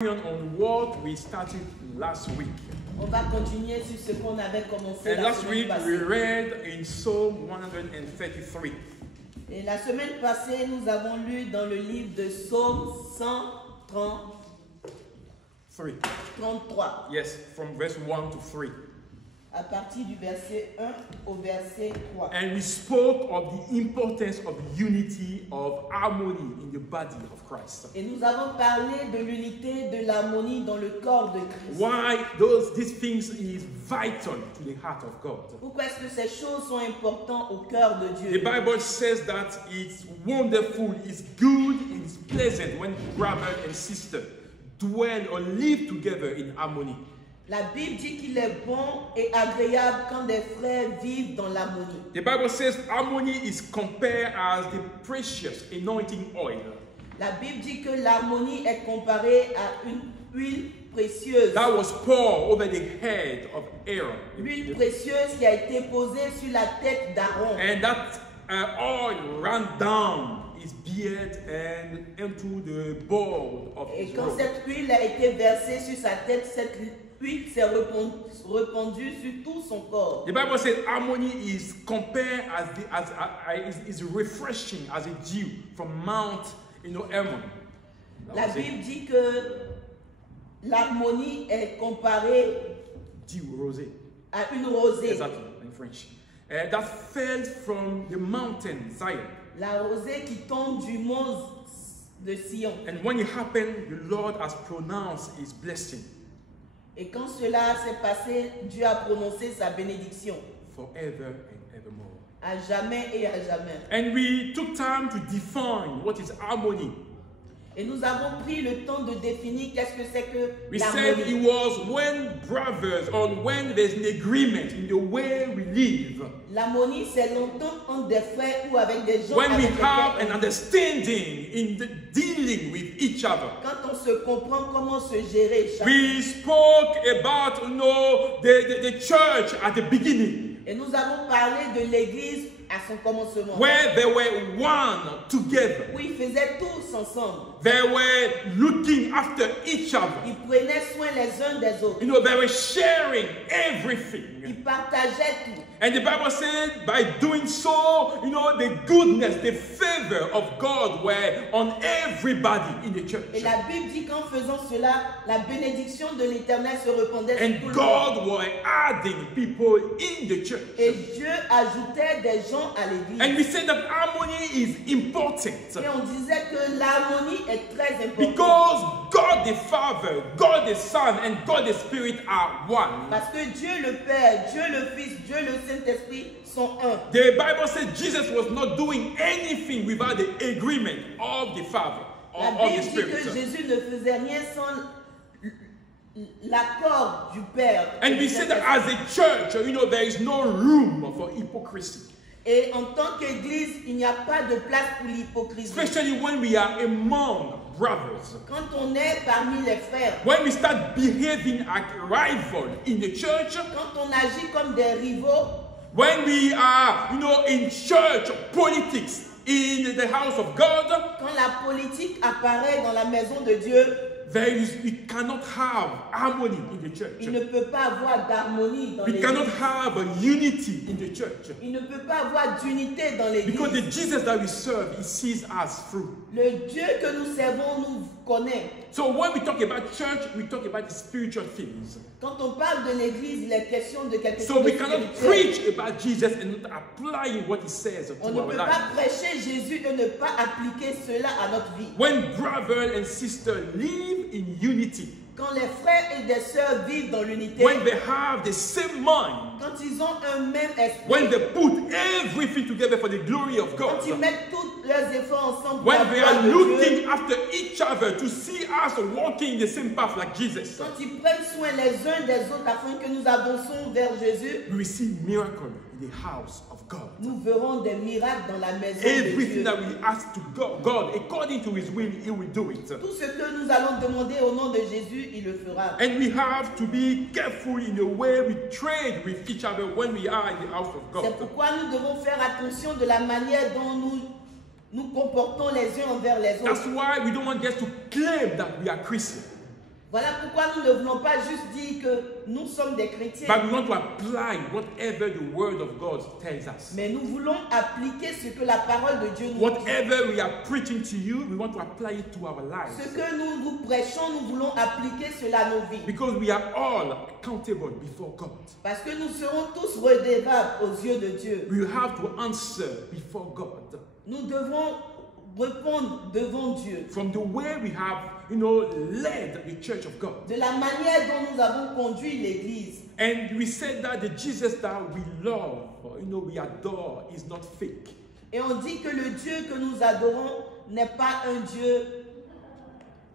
On what we started last week. On va continuer sur ce qu'on avait commencé And la last semaine week passée. we read in Psalm 133. Et la semaine passée, nous avons lu dans le livre de Psaume 133. Yes, from verse 1 to 3. À partir du verset 1 au verset 3. And we spoke of the importance of unity, of harmony in the body of Christ. Et nous avons parlé de l'unité, de l'harmonie dans le corps de Christ. Why these things is vital to the heart of God. Pourquoi est-ce que ces choses sont importantes au cœur de Dieu? The Bible says that it's wonderful, it's good, it's pleasant when brother and sister dwell or live together in harmony. La Bible dit qu'il est bon et agréable quand des frères vivent dans l'harmonie. The Bible says harmony is compared as the precious anointing oil. La Bible dit que l'harmonie est comparée à une huile précieuse. That was poured over the head of Aaron. L'huile précieuse qui a été posée sur la tête d'Aaron. And that oil ran down his beard and into the ball of Et his quand robe. cette huile a été versée sur sa tête, cette huile s'est répandue sur tout son corps. The Bible says harmony is compared is refreshing as a dew from Mount Hermon. La Bible dit que l'harmonie est comparée Dew, rosé. à une rosée. Exactly, in French. That fell from the mountain Zion. La rosée qui tombe du mont de Sion. And when it happened, the Lord has pronounced his blessing. Et quand cela s'est passé, Dieu a prononcé sa bénédiction. Forever and evermore. À jamais et à jamais. And we took time to define what is harmony. Et nous avons pris le temps de définir qu'est-ce que c'est que We said it l'harmonie. was when brothers or when there's an agreement in the way we live. L'harmonie, c'est l'entente entre des frères ou avec des gens When we avec have lesquels an understanding in the dealing with each other. quand on se comprend comment se gérer chacun. We spoke about the church at the beginning, Et nous avons parlé de l'église à son commencement. where they were one together. Où ils faisaient tous ensemble. They were looking after each other. Ils prenaient soin les uns des autres. They were sharing everything. Ils partageaient tout. And the Bible said by doing so, the goodness, the favor of God were on everybody in the church. Et la Bible dit qu'en faisant cela, la bénédiction de l'Éternel se répandait sur And tout le monde. God were adding people in the church. Et Dieu ajoutait des gens à l'église. And we said that harmony is important. Et on disait que l'harmonie est très importante. Because God the Father, God the Son, and God the Spirit are one. Parce que Dieu le Père, Dieu le Fils, Dieu le Saint-Esprit sont un. The Bible says Jesus was not doing anything without the agreement of the Father or La of the Bible dit que Spirit. Jésus ne faisait rien sans l'accord du Père. And we said that as a church, there is no room for hypocrisy. Et en tant qu'Église, il n'y a pas de place pour l'hypocrisie. Especially when we are among brothers. Quand on est parmi les frères, When we start behaving like rivals in the church, quand on agit comme des rivaux, when we are, in church politics in the house of God, quand la politique apparaît dans la maison de Dieu, we cannot have harmony in the church. il ne peut pas avoir d'harmonie dans We l'Église. cannot have a unity in the church. Il ne peut pas avoir d'unité dans Because the l'Église. Jesus that we serve, he sees us through. Le Dieu que nous servons nous connaît. So when we talk about church, we talk about the spiritual things. Quand on parle de l'Église, il est question de quelque So chose de we cannot spirituel. preach about Jesus and not applying what he says to On ne our peut life. pas prêcher Jésus et ne pas appliquer cela à notre vie. When brothers and sisters live in unity, Quand les frères et des sœurs vivent dans l'unité, when they have the same mind, quand ils ont un même esprit, when they put everything together for the glory of God, quand ils mettent tous leurs efforts ensemble pour when la they gloire are de Dieu, looking after each other to see us walking in the same path like Jesus, quand ils prennent soin les uns des autres afin que nous avançons vers Jésus, we will see miracle in the house of God. nous verrons des miracles dans la maison de Everything Dieu. that we ask to God according to his will, he will do it. Tout ce que nous allons demander au nom de Jésus, il le fera. And we have to be careful in the way we trade with each other when we are in the house of C'est God. pourquoi nous devons faire attention de la manière dont nous comportons les uns envers les That's autres. why we don't want just to claim that we are Christians. Voilà pourquoi nous ne voulons pas juste dire que nous sommes des chrétiens, but we want to apply whatever the Word of God tells us. mais nous voulons appliquer ce que la parole de Dieu nous dit. Whatever we are preaching to you, we want to apply it to our lives. Ce que nous vous prêchons, nous voulons appliquer cela à nos vies. Because we are all accountable before God. Parce que nous serons tous redevables aux yeux de Dieu. We have to answer before God. Nous devons répondre devant Dieu. From the way we have, led the church of God. De la manière dont nous avons conduit l'Église. And we said that the Jesus that we love, we adore, is not fake. Et on dit que le Dieu que nous adorons n'est pas un Dieu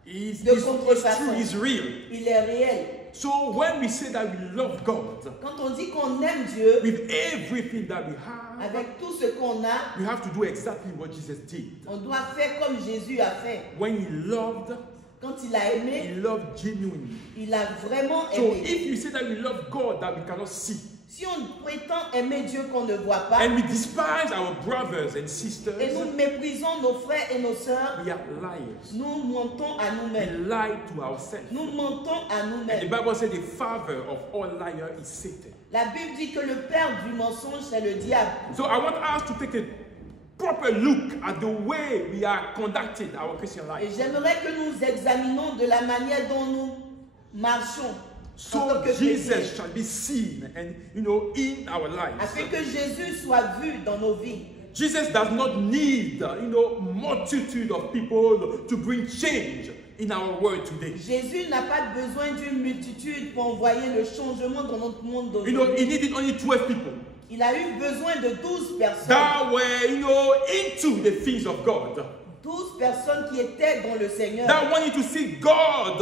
de contrefaçon. True, is real. Il est réel. So when we say that we love God, quand on dit qu'on aime Dieu, with everything that we have, avec tout ce qu'on a, we have to do exactly what Jesus did. On doit faire comme Jésus a fait. When he loved, quand il a aimé, he loved genuinely. Il a vraiment aimé. So if you say that we love God that we cannot see, si on prétend aimer Dieu qu'on ne voit pas, and we despise our brothers and sisters, et nous méprisons nos frères et nos sœurs, we are liars. Nous mentons à nous-mêmes. We lie to ourselves. Nous mentons à nous-mêmes. And the Bible says the father of all liars is Satan. La Bible dit que le père du mensonge c'est le diable. So I want us to take a proper look at the way we are conducting our Christian life. Et j'aimerais que nous examinions de la manière dont nous marchons. So Jesus shall be seen and in our lives. Afin que Jésus soit vu dans nos vies. Jesus does not need multitude of people to bring change in our world today. Jésus n'a pas besoin d'une multitude pour envoyer le changement dans notre monde d'aujourd'hui. He needed only 12 people. Il a eu besoin de 12 personnes. That were into the things of God. 12 personnes qui étaient dans le Seigneur. That wanted to see God,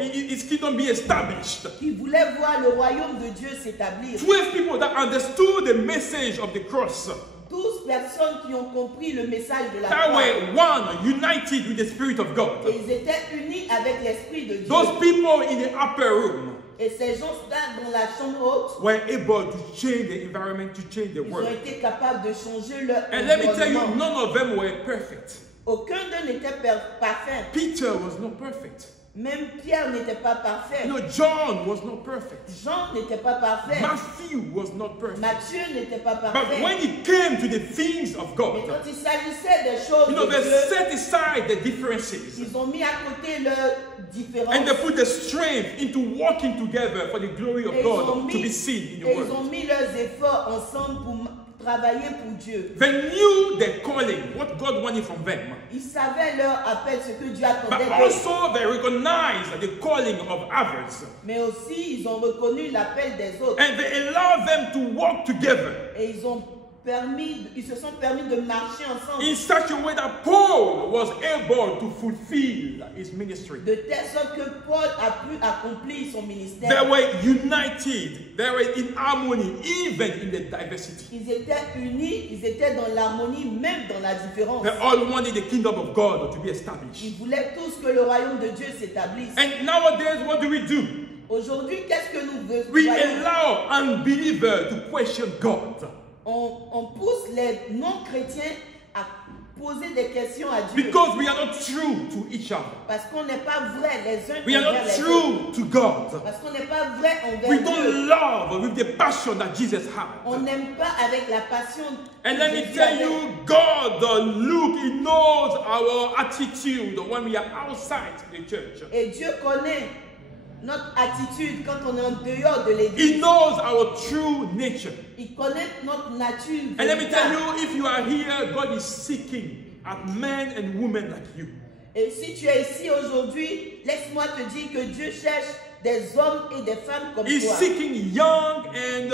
His kingdom be established. Qui voulaient voir le royaume de Dieu s'établir. 12 people that understood the message of the cross. 12 personnes qui ont compris le message de la croix. That were one, united with the Spirit of God. Et ils étaient unis avec l'Esprit de Dieu. Those people in the upper room. Et ces gens-là dans la chambre haute were able to change the environment, to change the world. Ils ont été capables de changer leur And let me tell you, none of them were perfect. Aucun d'eux n'était parfait. Peter was not perfect. Même Pierre n'était pas parfait. John was not perfect. Jean n'était pas parfait. Matthew was not perfect. Matthieu n'était pas parfait. But when it came to the things of God, mais quand il s'agissait des choses de they Dieu, set aside the differences. Ils ont mis à côté leurs différences. And they put the strength into working together for the glory of God to be seen in the world. Ils ont mis leurs efforts ensemble pour travailler pour Dieu. They knew their calling, what God wanted from them. Ils savaient leur appel, ce que Dieu attendait d'eux. But also they recognized the calling of others. Mais aussi ils ont reconnu l'appel des autres. And they allowed them to work together. Et ils se sont permis de marcher ensemble. In such a way that Paul was able to fulfill his ministry. De telle sorte que Paul a pu accomplir son ministère. They were united. They were in harmony, even in the diversity. Ils étaient unis, ils étaient dans l'harmonie, même dans la différence. They all wanted the kingdom of God to be established. Ils voulaient tous que le royaume de Dieu s'établisse. And nowadays, what do we do? Aujourd'hui, qu'est-ce que nous faisons? We allow unbelievers to question God. On pousse les non-chrétiens à poser des questions à Dieu. Because we are not true to each other. Parce qu'on n'est pas vrai les uns we are envers not les true autres. to God. Parce qu'on n'est pas vrai envers we Dieu. don't love with the passion that Jesus had. On n'aime pas avec la passion. And let me tell you, God, He knows our attitude when we are outside the church. Et Dieu connaît notre attitude quand on est en dehors de l'église. He knows our true nature. Il connaît notre nature. And let me tell you, if you are here, God is seeking at men and women like you. Et si tu es ici aujourd'hui, laisse-moi te dire que Dieu cherche des hommes et des femmes comme He's toi. seeking young and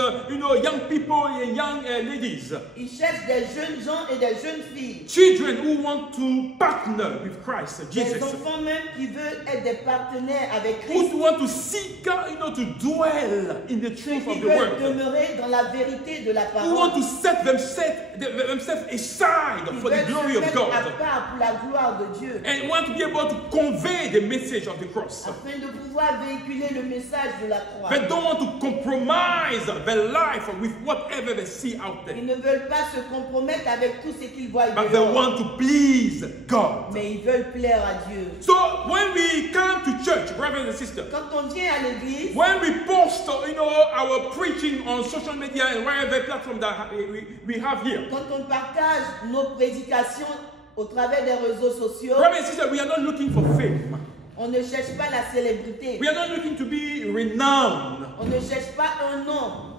young people and young ladies. Il cherche des jeunes gens et des jeunes filles. Children who want to partner with Christ, Jesus. Des enfants même qui veulent être des partenaires avec Christ. Who want to seek, to dwell in the truth of the word. Qui veulent demeurer dans la vérité de la parole. Who want to set themselves aside for the glory of God. À part pour la gloire de Dieu. And want to be able to convey the message of the cross. Afin de pouvoir véhiculer manipuler le message de la croix. They don't want to compromise their life with whatever they see out there. Ils ne veulent pas se compromettre avec tout ce qu'ils voient But they dehors. want to please God. Mais ils veulent plaire à Dieu. So when we come to church, brothers and sisters, Quand on vient à l'église, when we post, our preaching on social media and whatever platform that we have here, quand on partage nos prédications au travers des réseaux sociaux, brothers and sisters, we are not looking for fame. on ne cherche pas la célébrité. We are not looking to be renowned. On ne cherche pas un nom.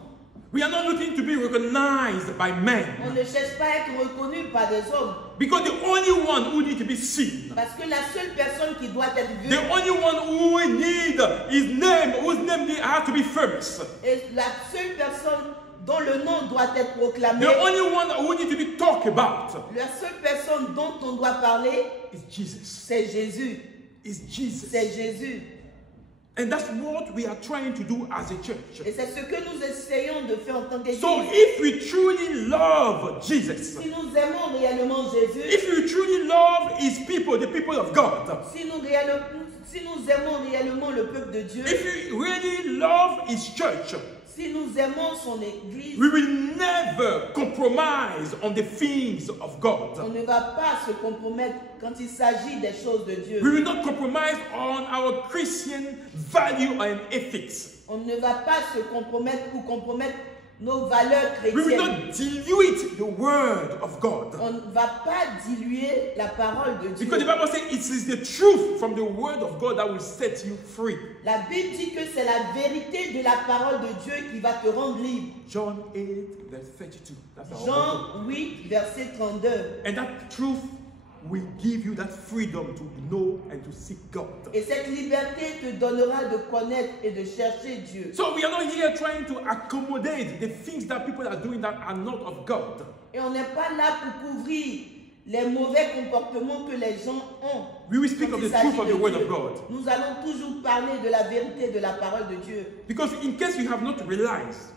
We are not looking to be recognized by On men. ne cherche pas à être reconnu par des hommes. Because the only one who needs to be seen, Parce que la seule personne qui doit être vue, the only one who need his name, whose name has to be famous, et la seule personne dont le nom doit être proclamé, the only one who needs to be talked about la seule personne dont on doit parler, is Jesus. c'est Jésus. Is Jesus. C'est Jésus. And that's what we are trying to do as a church. Et c'est ce que nous essayons de faire en tant qu'Église. So if we truly love Jesus, Si nous aimons réellement Jésus, if we truly love his people, the people of God, si nous aimons réellement le peuple de Dieu, if we really love his church, si nous aimons son Église, we will never compromise on the things of God. on ne va pas se compromettre quand il s'agit des choses de Dieu. We will not compromise on our Christian value and ethics. On ne va pas se compromettre ou compromettre nos valeurs We will chrétiennes. not dilute the word of God. On ne va pas diluer la parole de Dieu. Because the Bible says it is the truth from the word of God that will set you free. La Bible dit que c'est la vérité de la parole de Dieu qui va te rendre libre. John 8, verse 32. That's our motto. Jean 8, verset 32. And that truth will give you that freedom to know and to seek God. Et cette liberté te donnera de connaître et de chercher Dieu. So we are not here trying to accommodate the things that people are doing that are not of God. Et on n'est pas là pour couvrir les mauvais comportements que les gens ont. We will speak quand of il the truth s'agit of de the word Dieu. of God. Nous allons toujours parler de la vérité de la parole de Dieu. Because in case you have not realized,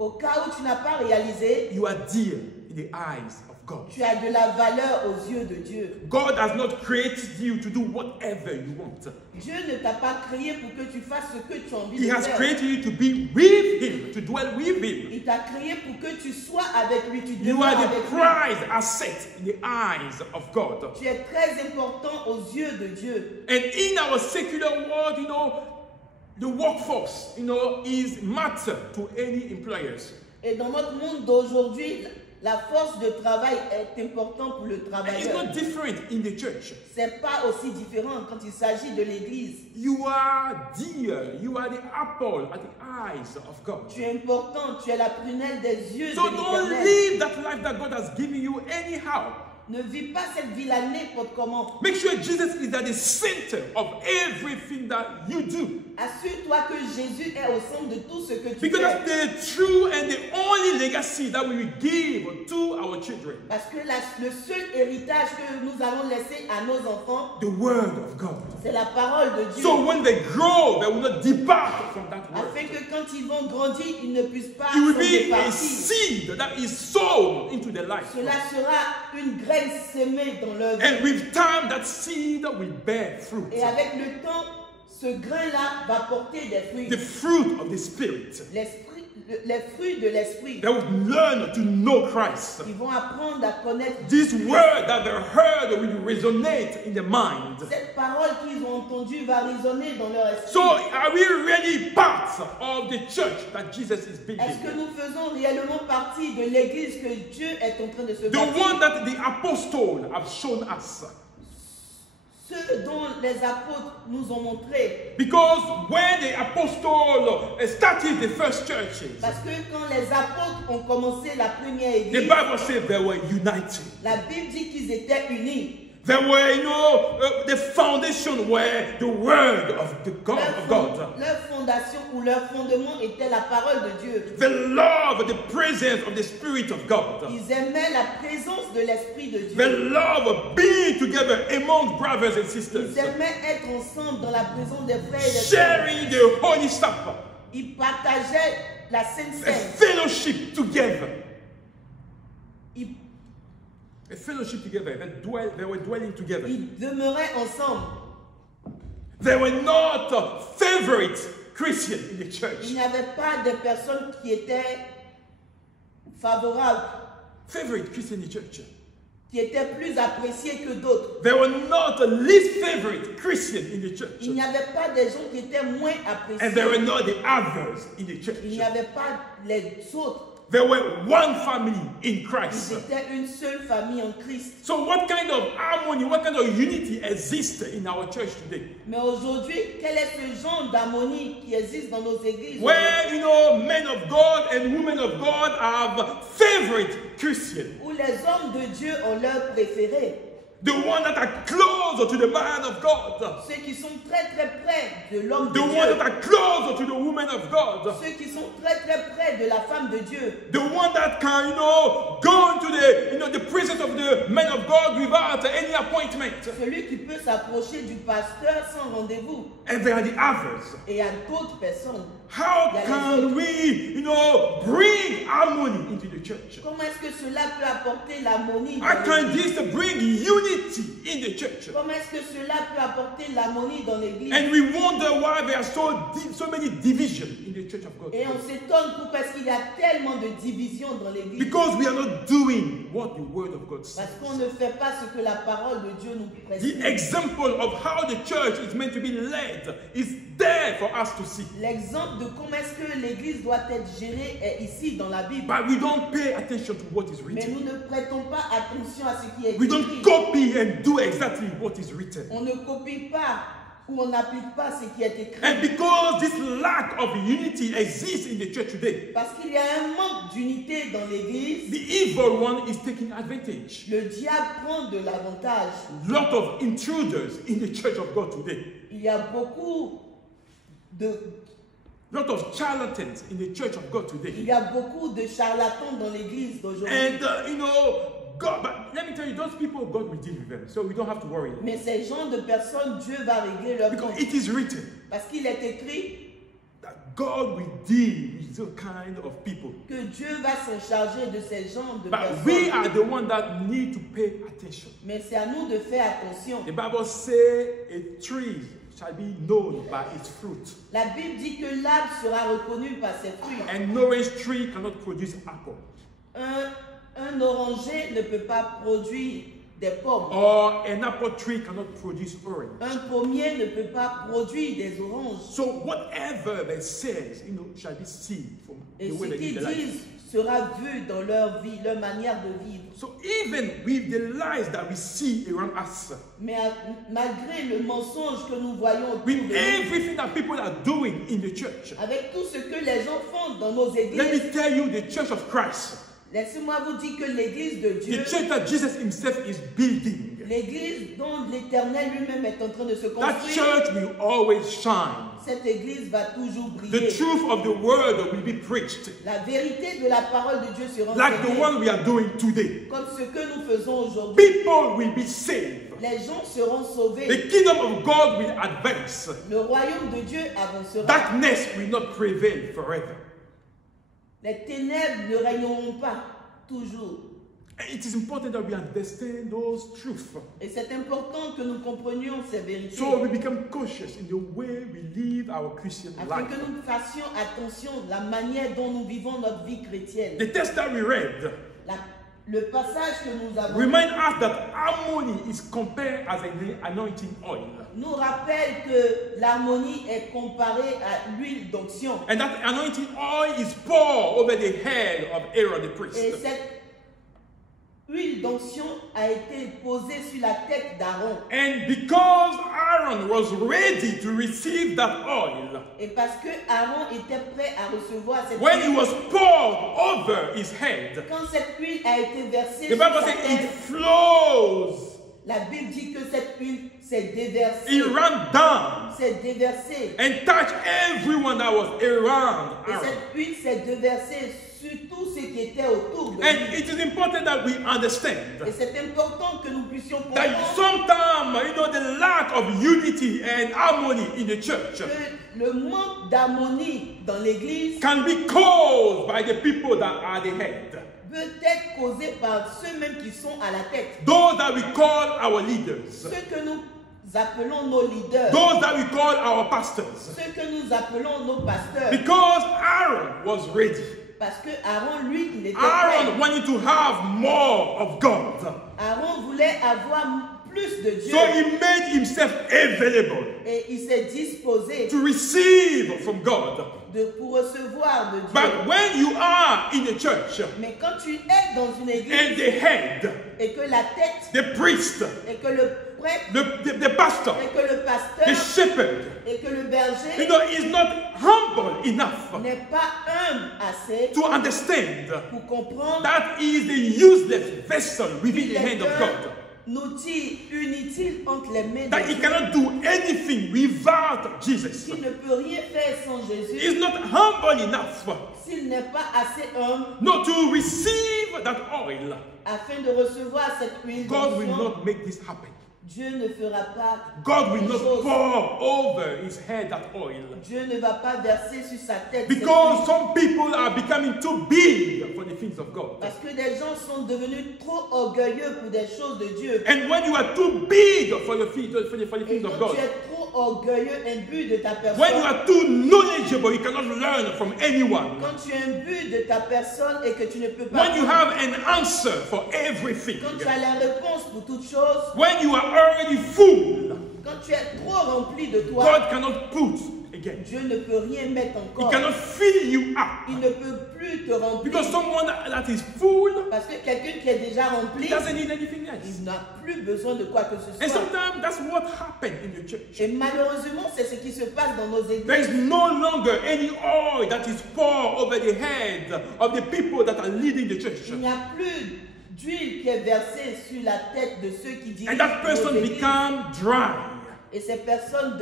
Au cas où tu n'as pas réalisé, you are dear in the eyes of God. tu as de la valeur aux yeux de Dieu. God has not created you to do whatever you want. Dieu ne t'a pas créé pour que tu fasses ce que tu as envie He de has faire. created you to be with Him, to dwell with Him. Il t'a créé pour que tu sois avec lui, tu You demeures are the avec lui. prized asset in the eyes of God. Tu es très important aux yeux de Dieu. And in our secular world, the workforce, is matter to any employers. Et dans notre monde d'aujourd'hui, la force de travail est importante pour le And it's travailleur. not different in the church. C'est pas aussi différent quand il s'agit de l'Église. You are dear. You are the apple at the eyes of God. Tu es important, tu es la prunelle des yeux So de don't l'Éternel. live that life that God has given you anyhow. Ne vis pas cette vie là n'importe comment. Make sure Jesus is at the center of everything that you do. Assure-toi que Jésus est au centre de tout ce que tu Because fais. that's the true and the only legacy that we will give to our children. Parce que le seul héritage que nous allons laisser à nos enfants, The word of God. c'est la parole de Dieu. So when they grow, they will not depart from that word. Afin que quand ils vont grandir, ils ne puissent pas It will s'en be a départir. seed that is sown into their life. Cela sera une graine semée dans leur vie. And with time, that seed will bear fruit. Et avec le temps, ce grain-là va porter des fruits. The fruit of the Spirit. Les fruits de l'esprit. They will learn to know Christ. Ils vont apprendre à connaître This Christ. word that they heard will resonate in their mind. Cette parole qu'ils ont entendue va résonner dans leur esprit. So are we really part of the church that Jesus is Est-ce building? que nous faisons réellement partie de l'église que Dieu est en train de se The one bâtir? that the apostles have shown us. Ceux dont les apôtres nous ont montré. Because when the apostles started the first churches, Parce que quand les apôtres ont commencé la première the église, Bible says they were united. la Bible dit qu'ils étaient unis. They were, the foundation were the word of the God. Of God. Leur fondation ou leur fondement était la parole de Dieu. The love, the presence of the Spirit of God. Ils aimaient la présence de l'Esprit de The Dieu. love of being together among brothers and sisters. Ils aimaient être ensemble dans la présence des frères et des sœurs. Sharing the Holy Supper. Ils partageaient la Sainte A Seine. fellowship together. Ils, A fellowship together. They were dwelling together. ils demeuraient ensemble. They were not favorites Christian in the church. Il n'y avait pas de personnes qui étaient favorables, Favorite Christian in the church. qui étaient plus appréciées que d'autres. There were not a least favorite Christian in the church. Il n'y avait pas des gens qui étaient moins And there were appréciés. not the others in the church. Il n'y avait pas les autres. There were one family in Ils Christ. étaient une seule famille en Christ. So what kind of harmony, what kind of unity exists in our church today? Mais aujourd'hui, quel est ce genre d'harmonie qui existe dans nos églises? Where, men of God and women of God have favorite Christian. Où les hommes de Dieu ont leur préféré. The one that are closer to the man of God. Ceux qui sont très près de l'homme de The one Dieu. that are closer to the woman of God. Ceux qui sont très près de la femme de Dieu. The one that can, go into the presence of the man of God without any appointment. Celui qui peut s'approcher du pasteur sans rendez-vous. And there are the others. Et il y a d'autres personnes. How can we, bring harmony into the church? Comment est-ce que cela peut apporter l'harmonie dans How can l'église? this bring unity in the church? Comment est-ce que cela peut apporter l'harmonie dans l'église? And we wonder why there are so many divisions in the church of God. Et on s'étonne pourquoi est-ce qu'il y a tellement de divisions dans l'église. Because we are not doing what the word of God says. Parce qu'on ne fait pas ce que la parole de Dieu nous The prescrit. example of how the church is meant to be led is there for us to see. L'exemple de comment est-ce que l'église doit être gérée est ici dans la Bible. But we don't pay attention to what is Mais written. nous ne prêtons pas attention à ce qui est We don't écrit. copy and do exactly what is written. On ne copie pas ou on n'applique pas ce qui est écrit. And because this lack of unity exists in the church today, Parce qu'il y a un manque d'unité dans l'église, the evil one is taking advantage. le diable prend de l'avantage. Lot of intruders in the church of God today. Il y a beaucoup Lot of charlatans in the church of God il today. y a beaucoup de charlatans dans l'église d'aujourd'hui. And, God, but let me tell you, those people, God will deal with them. So we don't have to worry. Mais ces gens de personnes, Dieu va régler leur Because compte. it is written Parce qu'il est écrit that God will deal with those kind of people. que Dieu va s'en charger de ces gens de But we personnes. are the one that need to pay attention. Mais c'est à nous de faire attention. The Bible says a tree shall be known by its fruit. La Bible dit que l'arbre sera reconnu par ses fruits. An orange tree cannot produce apple. Un oranger ne peut pas produire des pommes. Or an apple tree cannot produce orange. Un pommier ne peut pas produire des oranges. So whatever they says, shall be seen from Et the way ce they live qu'ils their life. disent sera vu dans leur vie, leur manière de vivre. So even with the lies that we see around us, Mais malgré le mensonge que nous voyons autour with de nous, everything that people are doing in the church, avec tout ce que les gens font dans nos let églises, me tell you, the church of Christ, laissez-moi vous dire que l'église de Dieu, the church that Jesus himself is building, l'église dont l'Éternel lui-même est en train de se that construire, church will always shine. cette église va toujours The briller. truth of the word will be preached, La vérité de la parole de Dieu sera like the enseignée, one we are doing today. comme ce que nous faisons aujourd'hui. People will be saved. Les gens seront sauvés. The kingdom of God will advance. Le royaume de Dieu avancera. Darkness will not prevail forever. Les ténèbres ne régneront pas toujours. It is important that we understand those truths. Et c'est important que nous comprenions ces vérités. So we become cautious in the way we live our Christian Afin life. que nous fassions attention à la manière dont nous vivons notre vie chrétienne. The text that we read Le passage que nous avons remind us that harmony is compared as an anointing oil. nous rappelle que l'harmonie est comparée à l'huile d'onction. And that anointing oil is poured over the head of Aaron the Et priest. cette huile d'onction a été posée sur la tête d'Aaron. And because Aaron was ready to receive that oil, Et parce que Aaron était prêt à recevoir cette when it huile, was poured over his head, quand cette huile a été versée the sur Bible sa says it tête, flows. la Bible dit que cette huile s'est déversée. It ran down S'est déversée. and touched everyone that was around Et Aaron. cette huile s'est déversée sur tout ce qui était autour de And lui. it is important that we understand Et c'est important que nous puissions that comprendre sometimes, the lack of unity and harmony in the church que le manque d'harmonie dans l'église can be caused by the people that are the head. peut être causé par ceux-mêmes qui sont à la tête. Those that we call our leaders. Ceux que nous appelons nos leaders, those that we call our pastors, ceux que nous appelons nos pasteurs, because Aaron was ready. parce que Aaron, lui, il était Aaron prêt. wanted to have more of God. Aaron voulait avoir plus de Dieu. So he made himself available Et il s'est disposé to receive from God. pour recevoir de Dieu. But when you are in a church Mais quand tu es dans une église and the head, et que la tête, the priest, et que le prêtre, the pastor, et que le the pasteur, shepherd, et que le berger is not humble enough n'est pas humble assez to understand pour comprendre that he is the useless vessel within qu'il the hand est of God. un outil inutile entre les mains That de he Dieu, cannot do anything without Jesus. qu'il ne peut rien faire sans Jésus, He is not humble enough s'il n'est pas assez humble not to receive that oil. afin de recevoir cette huile God will d'onction. not make this happen. Dieu ne fera pas God will les not choses. pour over his head that oil. Dieu ne va pas verser sur sa tête cette Because huile. some people are becoming too big for the things of God. Parce que des gens sont devenus trop orgueilleux pour des choses de Dieu. And when you are too big for the things Et of quand God, tu es trop orgueilleux, imbu de ta when you personne, are too knowledgeable, you cannot learn from anyone. quand tu es imbu de ta personne et que tu ne peux pas, When you have an answer for everything, quand tu as la réponse pour toutes choses, when you are already full, quand tu es trop rempli de toi, God cannot put again. Dieu ne peut rien mettre He encore. cannot fill you up. Il ne peut plus te remplir. Because someone that is full Parce que quelqu'un qui est déjà rempli, doesn't need anything else. il n'a plus besoin de quoi que ce And soit. sometimes that's what happened in the church. Et malheureusement, c'est ce qui se passe dans nos There églises. is no longer any oil that is poured over the head of the people that are leading the church. Il n'y a plus d'huile qui est versée sur la tête de ceux qui dirigent And that nos person églises. become dry. Et ces personnes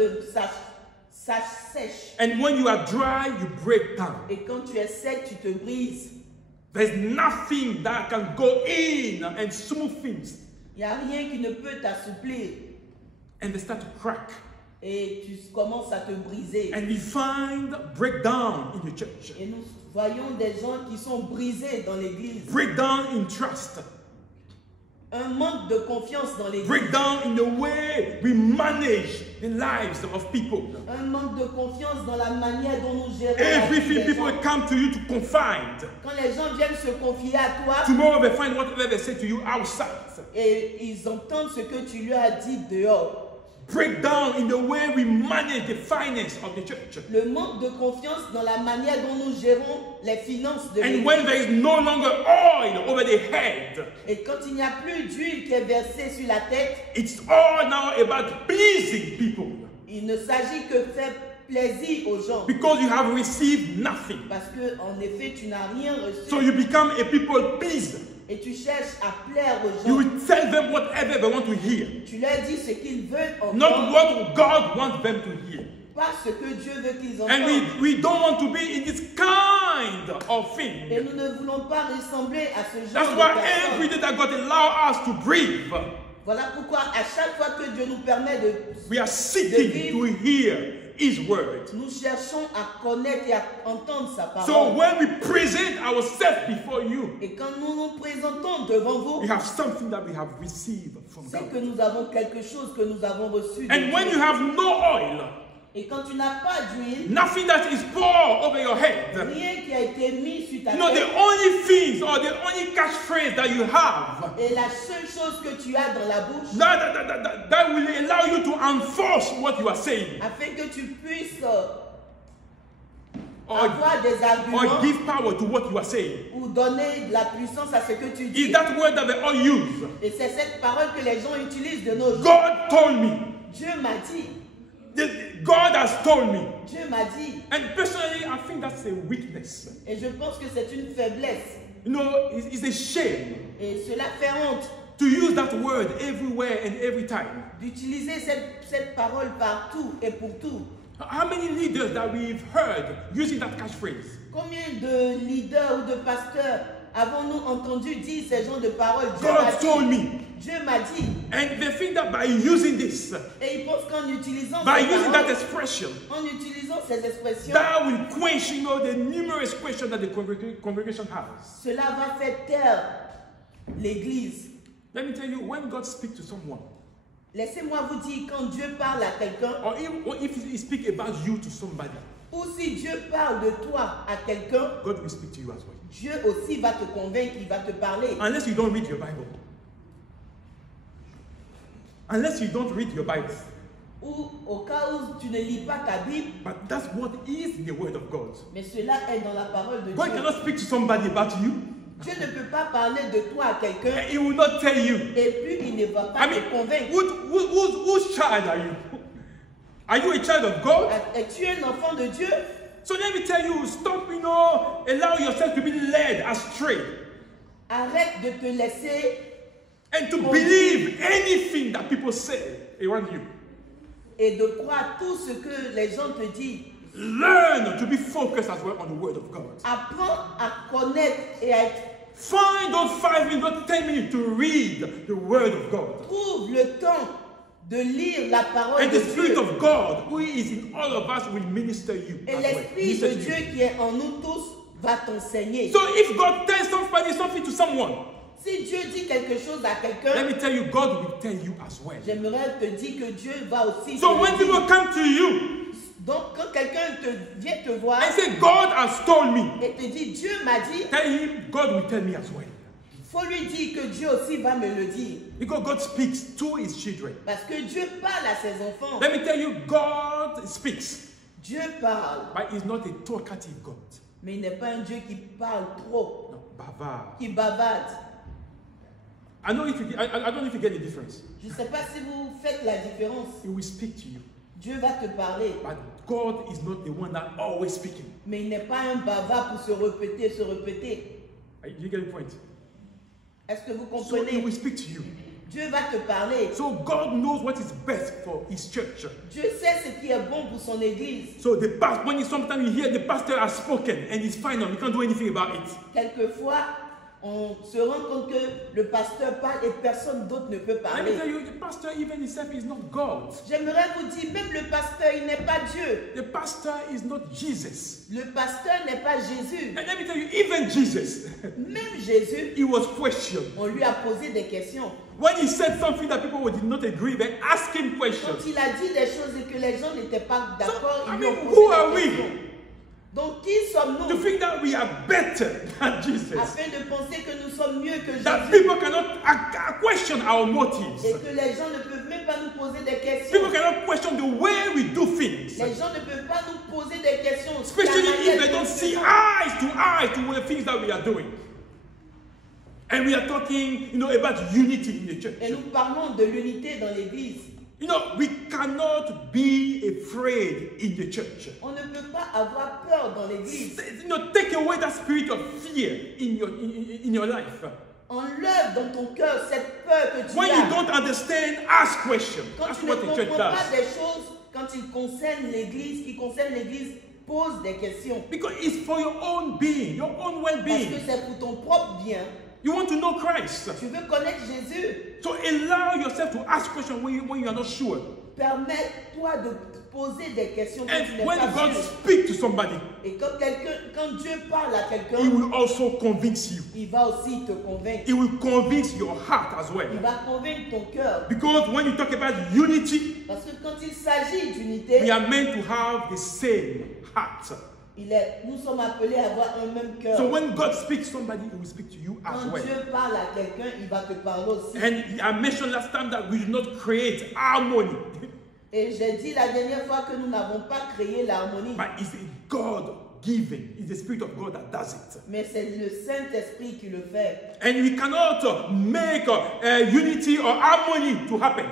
s'assèchent. And when you are dry, you break down. Et quand tu es sec, tu te brises. There's nothing that can go in and smooth things. Il n'y a rien qui ne peut t'assouplir. And they start to crack. Et tu commences à te briser. And we find breakdown in the church. Et nous voyons des gens qui sont brisés dans l'église. Breakdown in trust. Un manque de confiance dans l'église. Breakdown in the way we manage the lives of people. Un manque de confiance dans la manière dont nous gérons la vie Everything des people gens. come to you to confide. Quand les gens viennent se confier à toi Tomorrow they find whatever they say to you outside. et ils entendent ce que tu leur as dit dehors. Breakdown in the way we manage the finance of the church. Le manque de confiance dans la manière dont nous gérons les finances de And l'église. when there is no longer oil over the head, Et quand il n'y a plus d'huile qui est versée sur la tête, it's all now about pleasing people. il ne s'agit que de faire plaisir aux gens. Because you have received nothing. Parce que, en effet, tu n'as rien reçu. So you become a people pleaser. Et tu cherches à plaire aux You gens. will tell them whatever they want to hear. Tu leur dis ce qu'ils veulent Not entendre, what God wants them to hear. pas ce que Dieu veut qu'ils And entendent. we don't want to be in this kind of Et thing. nous ne voulons pas ressembler à ce That's genre why de personnes. every day that God allows us to breathe, Voilà pourquoi à chaque fois que Dieu nous permet de... we are seeking to hear His word. Nous cherchons à connaître et à entendre sa parole. So when we present ourselves before you, Et quand nous nous présentons devant vous, we have something that we have received from c'est que God. nous avons quelque chose que nous avons reçu de And when Dieu. you have no oil, Et quand tu n'as pas d'huile, nothing that is poured over your head, rien qui a été mis sur ta you know, the tête, only things or the only catchphrase that you have et la seule chose que tu as dans la bouche, that will allow you to enforce what you are saying afin que tu puisses or, avoir des or arguments give power to what you are saying, ou donner de la puissance à ce que tu is dis. that word that they all use. Et c'est cette parole que les gens utilisent de nos jours. God told me. Dieu m'a dit. God has told me. Dieu m'a dit. And personally, I think that's a weakness. Et je pense que c'est une faiblesse. You know, it's a shame Et cela fait honte to use that word everywhere and every time. d'utiliser cette parole partout et pour tout. How many leaders that we've heard using that catchphrase? Combien de leaders ou de pasteurs avons-nous entendu dire ces genres de paroles? Dieu m'a God told dit. me. Dieu m'a dit. And they think that by using this, Et ils pensent qu'en utilisant by ces using that paroles, expression, en utilisant ces expressions, that will quench, you know, the numerous questions that the congregation has. cela va faire taire l'Église. Let me tell you, when God speaks to someone, Laissez-moi vous dire, quand Dieu parle à quelqu'un, or if he speak about you to somebody, ou si Dieu parle de toi à quelqu'un, God will speak to you as well. Dieu aussi va te convaincre, il va te parler. Unless you don't read your Bible. Unless you don't read your Bible. Ou au cas où tu ne lis pas ta Bible, But that's what is in the word of God. mais cela est dans la parole de God Dieu. cannot speak to somebody about you. Dieu ne peut pas parler de toi à quelqu'un And he will not tell you. et puis il ne va pas I mean, te convaincre. whose child are you? Are you a child of God? Es-tu un enfant de Dieu? So let me tell you, stop, allow yourself to be led astray Arrête de te laisser and to believe anything that people say around you. et de croire tout ce que les gens te disent. Learn to be focused as well on the word of God. Apprends à connaître et à être. Find those 5 minutes, not 10 minutes to read the word of God. Trouve le temps de lire la parole And de the Spirit Dieu. of God, who is in all of us, will minister you. Et as well. l'Esprit Minister de to Dieu you. qui est en nous tous va t'enseigner. So if God tells something to someone, Si Dieu dit quelque chose à let quelqu'un, me tell you, God will tell you as well. j'aimerais te dire que Dieu va aussi te So le when dire. people come to you Donc quand quelqu'un vient te voir and say, God has told me, et te dit Dieu m'a dit, tell him, God will tell me as well. faut lui dire que Dieu aussi va me le dire. Because God speaks to his children. Parce que Dieu parle à ses enfants. Let me tell you, God speaks, Dieu parle, but he's not a talkative God. mais il n'est pas un Dieu qui parle trop, No, bavard. qui bavarde. I don't know if you get the difference. Je ne sais pas si vous faites la différence. He will speak to you. Dieu va te parler, But God is not the one that always speaking. mais il n'est pas un bavard pour se répéter, se répéter. You get the point? Est-ce que vous So he comprenez? will speak to you. Dieu va te parler. So God knows what is best for his church. Dieu sait ce qui est bon pour son église. So sometimes you hear the pastor has spoken and it's final, you can't do anything about it. Quelquefois, on se rend compte que le pasteur parle et personne d'autre ne peut Let me parler. tell you, the pastor even himself is not God. J'aimerais vous dire, même le pasteur, il n'est pas Dieu. The pastor is not Jesus. Le pasteur n'est pas Jésus. And let me tell you, even Jesus, Même Jésus, he was questioned. on lui a posé des questions. When he said something that people did not agree, they asked him Quand questions. il a dit des choses et que les gens n'étaient pas d'accord, I ils lui ont mean, posé who are des we? questions. Donc, qui To sommes-nous think that we are better than Jesus. afin de penser que nous sommes mieux que That Jésus people cannot question our motives. et que les gens ne peuvent même pas nous poser des questions. People cannot question the way we do things. Les gens ne peuvent pas nous poser des questions. Especially La manière if they dont don't nous see faisons. eyes to the things that we are doing. And we are talking, about unity in the church. Et nous parlons de l'unité dans l'église. We cannot be afraid in the church. On ne peut pas avoir peur dans l'église. Take away that spirit of fear in your life. Enlève dans ton cœur cette peur que tu When you as. don't understand, ask questions. Quand That's tu ne what the church comprends pas does. des choses, quand il concerne l'église, pose des questions. Because it's for your own being, your own Parce que well-being. c'est pour ton propre bien. You want to know Christ. Tu veux connaître Jésus. So allow yourself to ask questions when you are not sure. Permets-toi de poser des questions quand tu And n'es when pas God sûr. speaks to somebody, Et quand Dieu parle à He quelqu'un, will also convince you. il va aussi te convaincre. It will convince your heart as Il well. va convaincre ton cœur. Because when you talk about unity, Parce que quand il s'agit d'unité, we are meant to have the same heart. nous sommes appelés à avoir un même cœur. So when God speaks to somebody, He will speak to you as Quand well. Dieu parle à quelqu'un, il va te parler aussi. And I mentioned last time that we do not create harmony, Et j'ai dit la dernière fois que nous n'avons pas créé l'harmonie, but it's God given. It's the Spirit of God that does it. mais c'est le Saint-Esprit qui le fait. And we cannot make unity or harmony to happen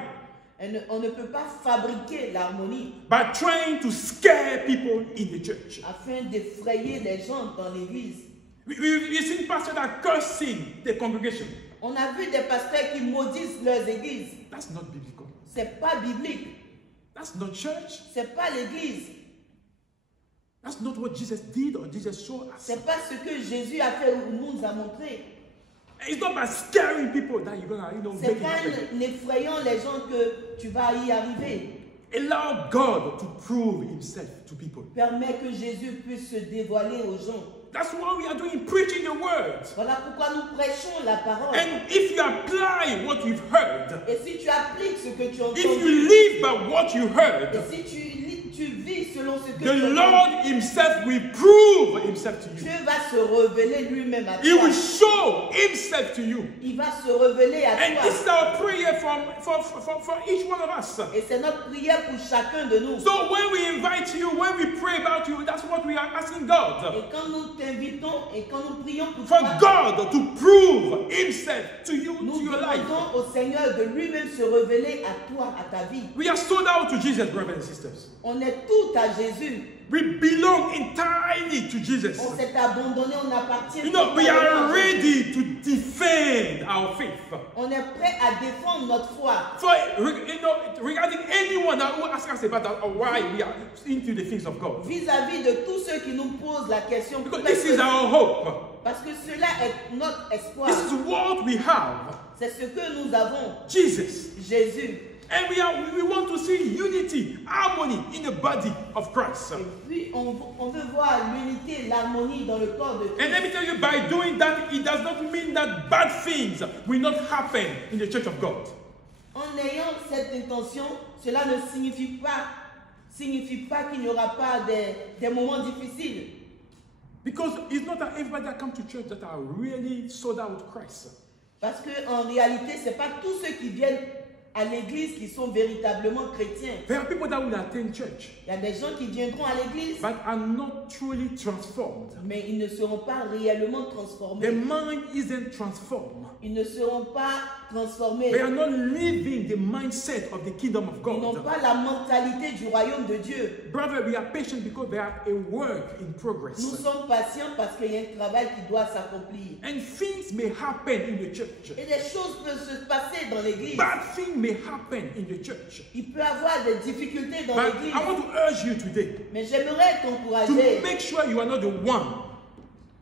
On ne peut pas fabriquer l'harmonie by trying to scare people in the church. afin d'effrayer les gens dans l'église. We've seen pastors that cursing the congregation. On a vu des pasteurs qui maudissent leurs églises. That's not biblical. C'est pas biblique. That's not church. C'est pas l'église. That's not what Jesus did or Jesus showed us. C'est pas ce que Jésus a fait ou nous a montré. It's not by scaring people that you're gonna, C'est make it pas happen. en effrayant les gens que tu vas y arriver. Allow God to prove himself to people. Permets que Jésus puisse se dévoiler aux gens. That's what we are doing, preaching the word. Voilà pourquoi nous prêchons la parole. And if you apply what you've heard, Et si tu appliques ce que tu as if you entendu, live by what you heard, et si tu vis selon ce que the tu as entendu, Lord himself will prove himself to you. Dieu va se révéler lui-même à He toi. will show himself to you. Il va se révéler à And this toi. is our prayer for each one of us. Et c'est notre prière pour chacun de nous. So when we invite you, when we pray about you, that's what we are asking God. Et quand nous t'invitons et quand nous prions pour For toi, God to prove himself to you, to nous your life. demandons au Seigneur de lui-même se révéler à toi, à ta vie. We are sold out to Jesus, brothers and sisters. On est tout à Jésus. We belong entirely to Jesus. On s'est abandonné, on appartient. You know, we totalement are à Jésus. ready to defend our faith. On est prêt à défendre notre foi. For, you know, regarding anyone that will ask us about why we are into the things of God. Vis-à-vis de tous ceux qui nous posent la question. Because this is our hope. Parce que cela est notre espoir. This is what we have. C'est ce que nous avons. Jesus. Jésus. And we want to see unity, harmony in the body of Christ. Et puis on veut voir l'unité, l'harmonie dans le corps de And let me Christ. tell you, by doing that, it does not mean that bad things will not happen in the church of God. En ayant cette intention, cela ne signifie pas qu'il n'y aura pas des moments difficiles. Because it's not that everybody that comes to church that are really sold out with Christ. Parce qu'en réalité, ce n'est pas tous ceux qui viennent à l'église qui sont véritablement chrétiens. There are people that will attend church, Il y a des gens qui viendront à l'église, but are not truly transformed. mais ils ne seront pas réellement Their transformés. mind isn't transformed. Ils ne seront pas transformés. They are not living the mindset of the kingdom of Ils n'ont God. pas la mentalité du royaume de Dieu. Brother, we are patient because there are a work in Nous progress. sommes patients parce qu'il y a un travail qui doit s'accomplir. And things may happen in the church. Et des choses peuvent se passer dans l'église. Bad things may happen in the church. Il peut y avoir des difficultés dans But l'église. I want to urge you today Mais j'aimerais to t'encourager make sure you are not the one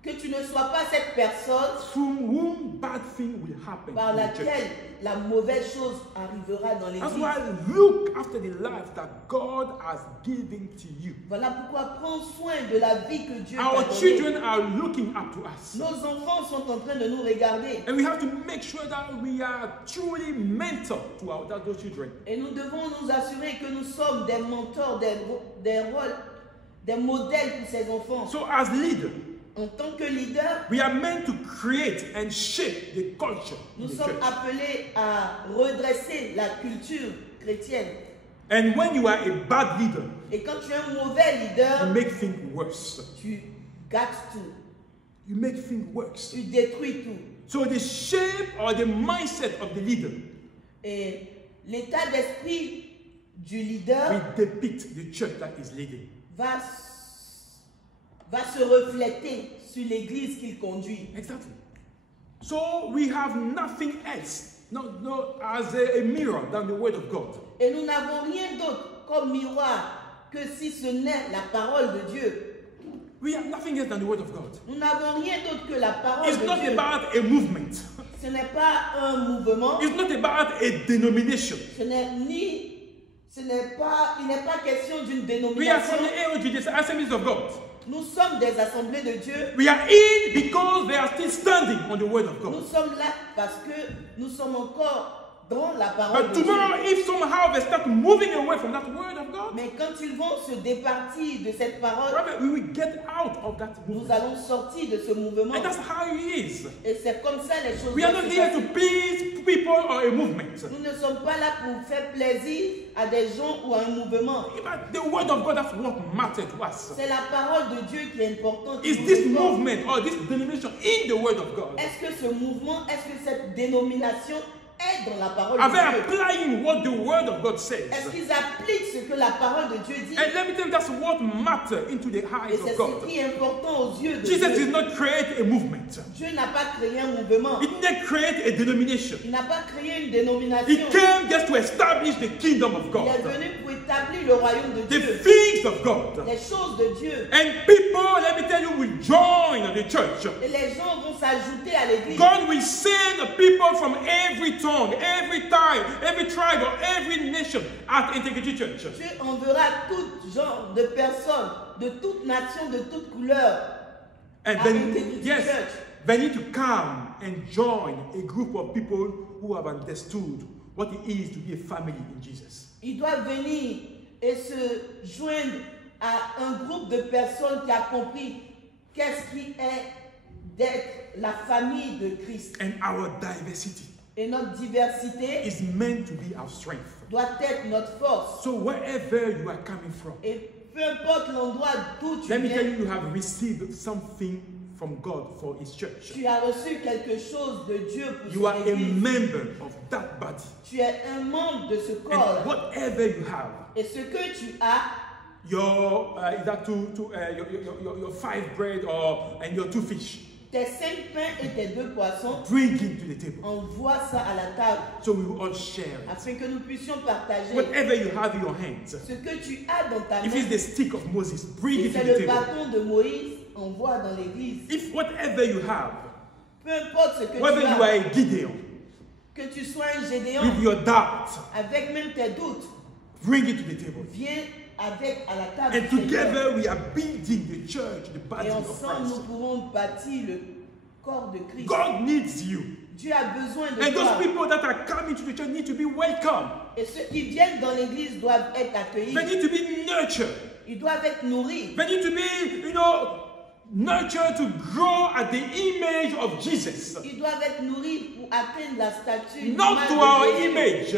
que tu ne sois pas cette personne from whom bad things will happen par in the church. laquelle la mauvaise chose arrivera dans That's l'église. why look after the life that God has given to you. Voilà pourquoi prends soin de la vie que Dieu t'a Our donnée. children are looking up to us. Nos enfants sont en train de nous regarder. And we have to make sure that we are truly mentor to those children. Et nous devons nous assurer que nous sommes des mentors, des rôles, des modèles pour ces enfants. So as leaders, En tant que leader, we are meant to create and shape the culture in nous the sommes church. appelés à redresser la culture chrétienne. And when you are a bad leader, Et quand tu es un mauvais you leader, make things worse. tu gâtes tout, You make things worse. tu détruis tout. So the shape or the mindset of the leader Et l'état d'esprit du leader will depict the church that is leading. va se refléter sur l'église qu'il conduit. Exactly. So we have nothing else, no, as a mirror than the word of God. Et nous n'avons rien d'autre comme miroir que si ce n'est la parole de Dieu. We have nothing else than the word of God. Nous n'avons rien d'autre que la parole It's de not Dieu. about a movement. Ce n'est pas un mouvement. It's not about a denomination. Il n'est pas question d'une We are from dénomination. the AOG, the Assemblies of God. Nous sommes des assemblées de Dieu. We are in because they are still standing on the word of Nous God. sommes là parce que nous sommes encore dans la parole But de tomorrow, Dieu. if somehow they start moving away from that word of God, Mais quand ils vont se départir de cette parole, brother, we will get out of that nous movement. allons sortir de ce mouvement. And that's how it is. Et c'est comme ça les choses We are vont not se here to passer. please people or a movement. Nous ne sommes pas là pour faire plaisir à des gens ou à un mouvement. But the word of God, that's what matters to us. C'est la parole de Dieu qui est importante. qui Is nous this importe. movement or this denomination in the word of God? Est-ce que ce mouvement, est-ce que cette dénomination est dans la parole Are de they Dieu? applying what the word of God says? Est-ce qu'ils appliquent ce que la parole de Dieu dit? And let me tell you, that's what matters into the Et eyes c'est of God. ce qui est important aux yeux de Jesus did Dieu. not create a movement. Dieu n'a pas créé un mouvement. He didn't create a denomination. Il n'a pas créé une He dénomination. came just to establish the kingdom of Il est God, venu pour établir le royaume de the Dieu. things of God. Les choses de Dieu. And people, let me tell you, will join the church. Et les gens vont s'ajouter à l'église. God will send people from every tongue tongue, every time, every tribe, or every nation at Integrity Church. Dieu enverra tout genre de personnes, de toute nation, de toute couleur. And à then, Integrity yes, Church. they need to come and join a group of people who have understood what it is to be a family in Jesus. Ils doivent venir et se joindre à un groupe de personnes qui a compris qu'est-ce qui est d'être la famille de Christ. And our diversity Et notre diversité is meant to be our strength. doit être notre force. So wherever you are coming from, Et peu importe l'endroit d'où tu let me tell viens, you, you have received something from God for His church. tu as reçu quelque chose de Dieu pour You son are a église. member of that body. Tu es un membre de ce And corps. whatever you have, Et ce que tu as, your either your 5 bread and your 2 fish, tes 5 pains et tes 2 poissons, bring it to the table. envoie ça à la table So we will all share it. afin que nous puissions partager Whatever you have in your hands, ce que tu as dans ta if main. it's the stick of Moses, bring Si it to c'est the le table. bâton de Moïse, envoie dans l'église. If whatever you have, Peu importe ce que whether tu you as, are a Gideon, que tu sois un Gédéon, with your doubt, avec même tes doutes, bring it to the table. viens avec à la table And du Seigneur. together we are building the church, the body Et of ensemble, nous Christ. pourrons bâtir le corps de Christ. God needs you. Dieu a besoin de And those toi. people that are coming to the church need to be welcome. Et ceux qui viennent dans l'église doivent être accueillis. They need to be nurtured. Ils doivent être nourris. They need to be, nurtured to grow at the image of Jesus. Ils doivent être nourris pour atteindre la stature. Not l'image to de our Jésus. image.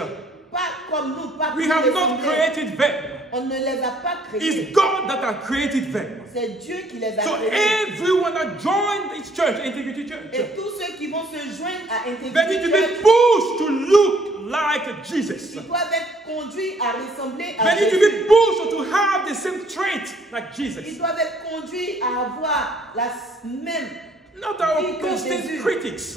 Pas comme nous, pas We pour have les not sembler. created them. On ne les a pas créés. It's God that has created them. C'est Dieu qui les a So créés. everyone that joined this church, Integrity Church, Et tous ceux qui vont se joindre à they need Integrity to be Church, pushed to look like Jesus. ils doivent être conduits à ressembler à They need to Jésus. be pushed to have the same traits like Ils Jesus. doivent être conduits à avoir la même. Not our Vie que constant Jésus. critics.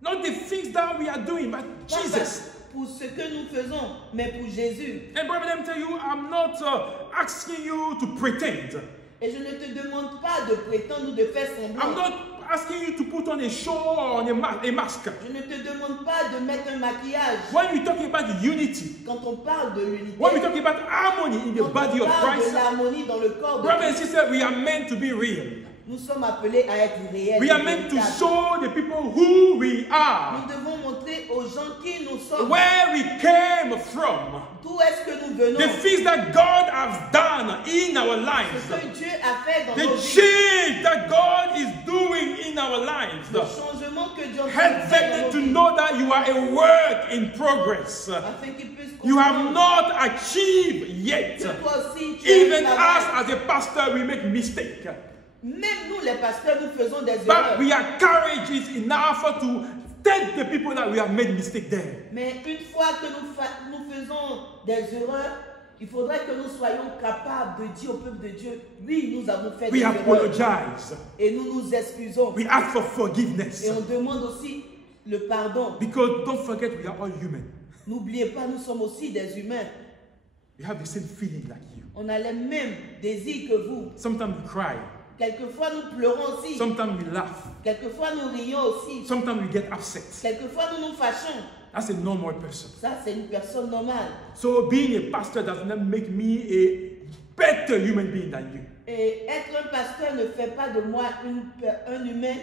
Not the things that we are doing, but Pas Jesus. pour ce que nous faisons, mais pour Jésus. And brother, let me tell you, I'm not asking you to pretend. Et je ne te demande pas de prétendre ou de faire I'm semblant. not asking you to put on a show or on a mask. Je ne te demande pas de mettre un maquillage. When we're talking about unity, Quand on parle de l'unité, when we're talking about harmony in the quand body on of parle de Christ, l'harmonie dans le corps de brothers and Christ, sisters, we are meant to be real. nous sommes appelés à être réels. We et are meant to véritables. show the people who we are, Nous devons montrer aux gens qui nous sommes. where we came from, D'où est-ce que nous venons? the things that God has done in our Ce lives, que Dieu a fait dans the nos vies. change that God is doing in our Le lives. changement que Dieu a Help fait dans them nos to vies. know that you are a work in progress. Afin qu'ils puissent You have comprendre not achieved yet. que toi aussi, tu es Even un us travail. as a pastor, we make mistakes. Même nous, les pasteurs, nous faisons des But erreurs. we are courageous enough to tell the people that we have made mistakes there. Mais une fois que nous faisons des erreurs, il faudrait que nous soyons capables de dire au peuple de Dieu, oui, nous avons fait We des erreurs. apologize. Et nous nous excusons. We ask for forgiveness. Et on demande aussi le pardon. Because don't forget, we are all human. N'oubliez pas, nous sommes aussi des humains. We have the same feeling like you. On a les mêmes désirs que vous. Sometimes we cry. Quelquefois, nous pleurons aussi. Sometimes we laugh. Quelquefois, nous rions aussi. Sometimes we get upset. Quelquefois, nous nous fâchons. That's a normal person. Ça, c'est une personne normale. So being a pastor does not make me a better human being than you. Et être un pasteur ne fait pas de moi un humain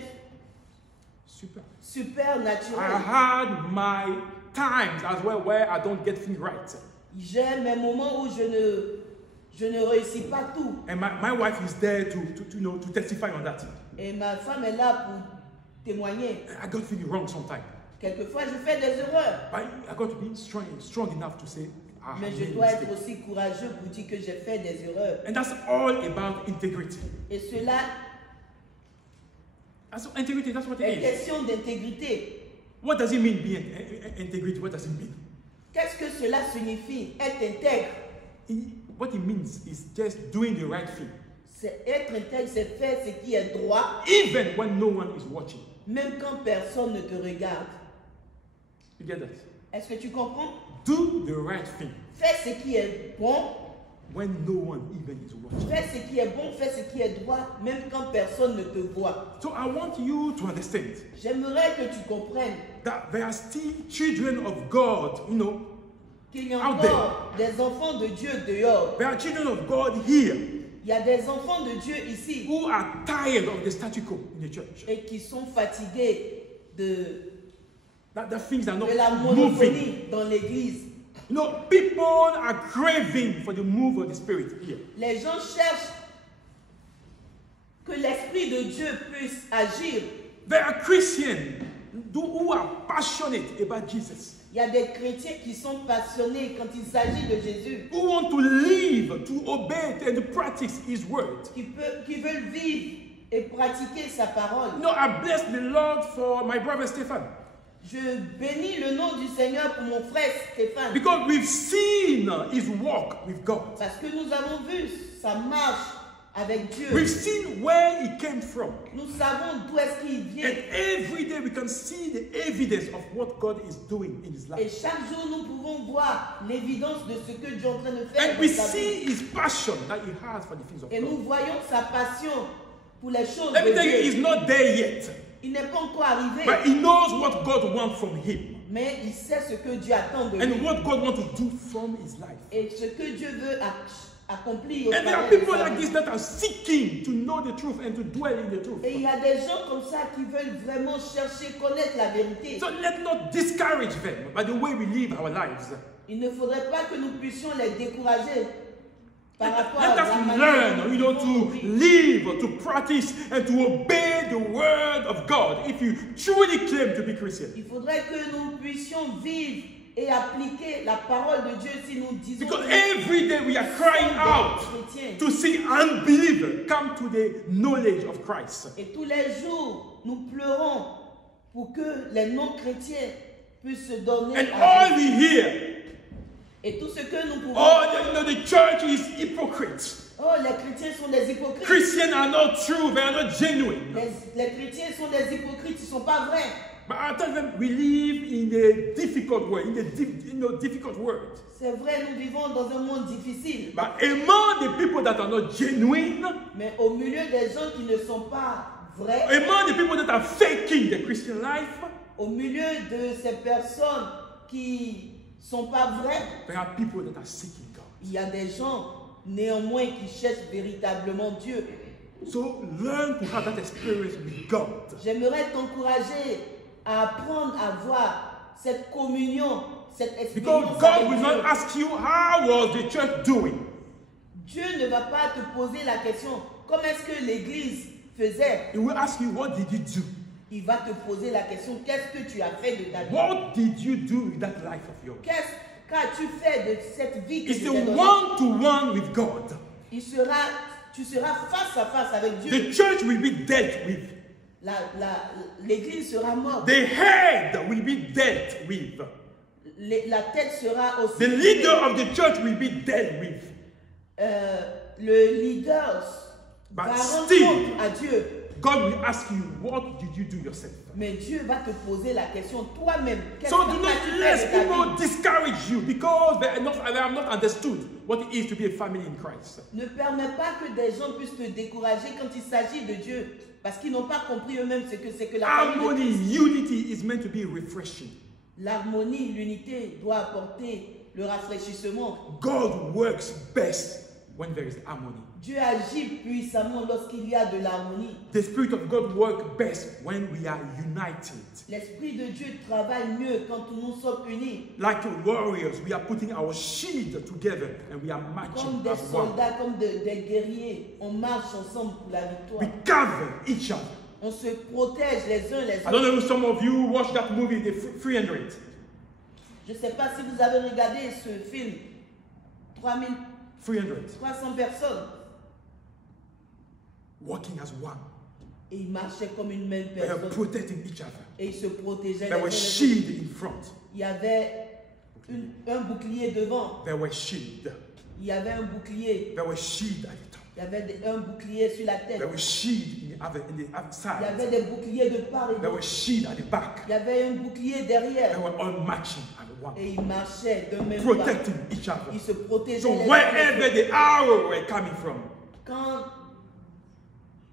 Super. super I naturel. had my times as well where I don't get things right. J'ai mes moments où je ne réussis pas tout. And my wife is there to testify on that. Et ma femme est là pour témoigner. I got things wrong sometimes. Quelquefois, je fais des erreurs. But I got to be strong enough to say, I have Mais je made dois être mistakes. aussi courageux pour dire que j'ai fait des erreurs. And that's all about integrity. Et cela That's integrity, that's what est it is. question d'intégrité. What does it mean being integrity? What does it mean? Qu'est-ce que cela signifie? Être intègre. What it means is just doing the right thing. C'est être intègre, c'est faire ce qui est droit, Even when no one is watching. même quand personne ne te regarde. You get that? Est-ce que tu comprends? Do the right thing. Fais ce qui est bon, when no one even is watching. Fais ce qui est bon, fais ce qui est droit, même quand personne ne te voit. So I want you to understand J'aimerais que tu comprennes that there are still children of God, qu'il y a out encore des enfants de Dieu dehors. there are children of God here Il y a des enfants de Dieu ici who are tired of the statu quo in the church. et qui sont fatigués de That things are not la moving. monophonie dans l'église. People are craving for the move of the Spirit here. Les gens cherchent que l'Esprit de Dieu puisse agir. There are Christians who are passionate about Jesus, Il y a des chrétiens qui sont passionnés quand il s'agit de Jésus, who want to live, to obey, and to practice His word. qui veulent vivre et pratiquer sa parole. I bless the Lord for my brother Stephen, Je bénis le nom du Seigneur pour mon frère Stéphane, because we've seen his walk with God. parce que nous avons vu sa marche avec Dieu. We've seen where he came from. Nous savons d'où est-ce qu'il And vient. every day we can see the evidence of what God is doing in his Et life. chaque jour, nous pouvons voir l'évidence de ce que Dieu est en train de faire. And we dans sa vie. see his passion that he has for the things of Et nous God. voyons sa passion pour les choses Let me de tell you, Dieu. he's not there yet. Il n'est pas encore arrivé, But he knows what God wants from him mais il sait ce que Dieu attend de lui and what God wants to do from his life. et ce que Dieu veut accomplir au And there are travers de people sa like vie. this that are seeking to know the truth and to dwell in the truth. Et il y a des gens comme ça qui veulent vraiment chercher, connaître la vérité. So let's not discourage them by the way we live our lives. Il ne faudrait pas que nous puissions les décourager par rapport Let à la us manière learn, dont ils vont to vivre. live, to practice, and to obey the word of God if you truly claim to be Christian. Il faudrait que nous puissions vivre et appliquer la parole de Dieu si nous disons Because que every day we are crying nous out sommes des chrétiens. to see unbelievers come to the knowledge of Christ. Et tous les jours, nous pleurons pour que les non-chrétiens puissent se donner And à all Jésus. we hear, Et tout ce que nous pouvons... the church is hypocrites. Oh, les chrétiens sont des hypocrites. Christians are not true, they are not genuine. Les chrétiens sont des hypocrites, ils ne sont pas vrais. But I tell them, we live in a difficult way, in a difficult world. C'est vrai, nous vivons dans un monde difficile. But among the people that are not genuine, Mais au milieu des gens qui ne sont pas vrais, among the people that are faking the Christian life, au milieu de ces personnes qui ne sont pas vraies, there are people that are seeking God. il y a des gens néanmoins qui cherchent véritablement Dieu. So learn to have that experience with God. J'aimerais t'encourager à apprendre à avoir cette communion, cette expérience Because God avec will not Dieu. ask you, how was the church doing? Dieu ne va pas te poser la question, comment est-ce que l'Église faisait? He will ask you, what did you do? Il va te poser la question, qu'est-ce que tu as fait de ta vie? What did you do with that life of yours? Qu'est-ce qu'as-tu fait de cette vie que It's tu the t'es donnée? one-to-one with God. Tu seras face à face avec Dieu. The church will be dealt with. L'Église sera morte. The head will be dealt with. La tête sera aussi... The leader of the church will be dealt with. Le leader But va still, rendre compte à Dieu. God will ask you, what did you do yourself? Mais Dieu va te poser la question toi-même. Qu'est-ce So que do not tu let fais de ta people vie? discourage you because they have not understood what it is to be a family in Christ. Ne permets pas que des gens puissent te décourager quand il s'agit de Dieu. Parce qu'ils n'ont pas compris eux-mêmes ce que c'est que la famille de Harmony, Christ. unity is meant to be refreshing. L'harmonie, l'unité doit apporter le rafraîchissement. God works best when there is harmony. Dieu agit puissamment lorsqu'il y a de l'harmonie. The Spirit of God works best when we are united. L'Esprit de Dieu travaille mieux quand nous sommes unis. Like warriors, we are putting our shield together and we are Comme marching des as one. soldats, comme des guerriers, on marche ensemble pour la victoire. We cover each other. On se protège les uns les I don't autres. know if some of you watched that movie, The 300. Je ne sais pas si vous avez regardé ce film. 300. 300 personnes. Working as one. Et ils marchaient comme une même They are personne. protecting each other. Et ils se protégeaient les There uns was les autres. shield in front. Il y avait un bouclier devant. There was shield. Il y avait un bouclier. There was shield at the top. Il y avait un bouclier sur la tête. There was shield Il y side. avait des boucliers de part et There were d'autre. shield at the back. Il y avait un bouclier They derrière. were all marching at one, Et ils marchaient de même pas. protecting each other. Ils se protégeaient. So les uns les wherever autres. the arrow were coming from, Quand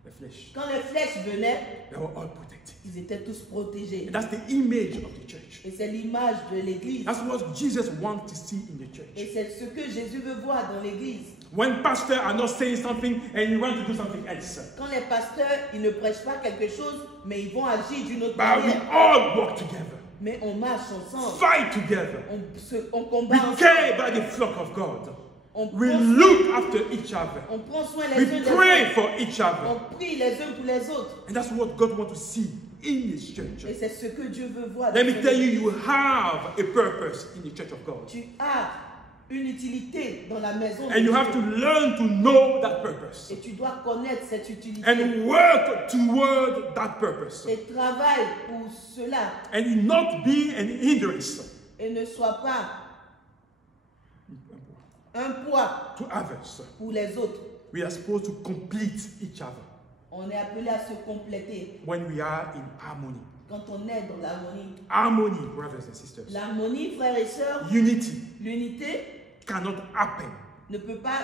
the flesh, les flèches venaient, they were all protected. ils étaient tous protégés. And that's the image of the church. Et c'est l'image de l'église. That's what Jesus wants to see in the church. Et c'est ce que Jésus veut voir dans l'église. When pastors are not saying something and you want to do something else, Quand les pasteurs, ils ne prêchent pas quelque chose, mais ils vont agir d'une autre but we manière. all work together, Mais on marche ensemble. fight together. On We combat ensemble. care about the flock of God. On We prend, look after each other. on prend soin We les uns des pray autres. for each other. On prie les uns pour les autres. And that's what God wants to see in His church. Et c'est ce que Dieu veut voir. Let dans me son tell you, église. you have a purpose in the church of God. Tu as une utilité dans la maison de And you Dieu. have to learn to know that purpose. Et tu dois connaître cette utilité. And work toward that purpose. Et travaille pour cela. And not be an hindrance Et ne sois pas un poids to others. pour les autres. We are supposed to complete each other On est appelé à se compléter when we are in harmony. quand on est dans l'harmonie. Harmony, brothers and sisters. L'harmonie, frères et sœurs, Unity l'unité cannot happen ne peut pas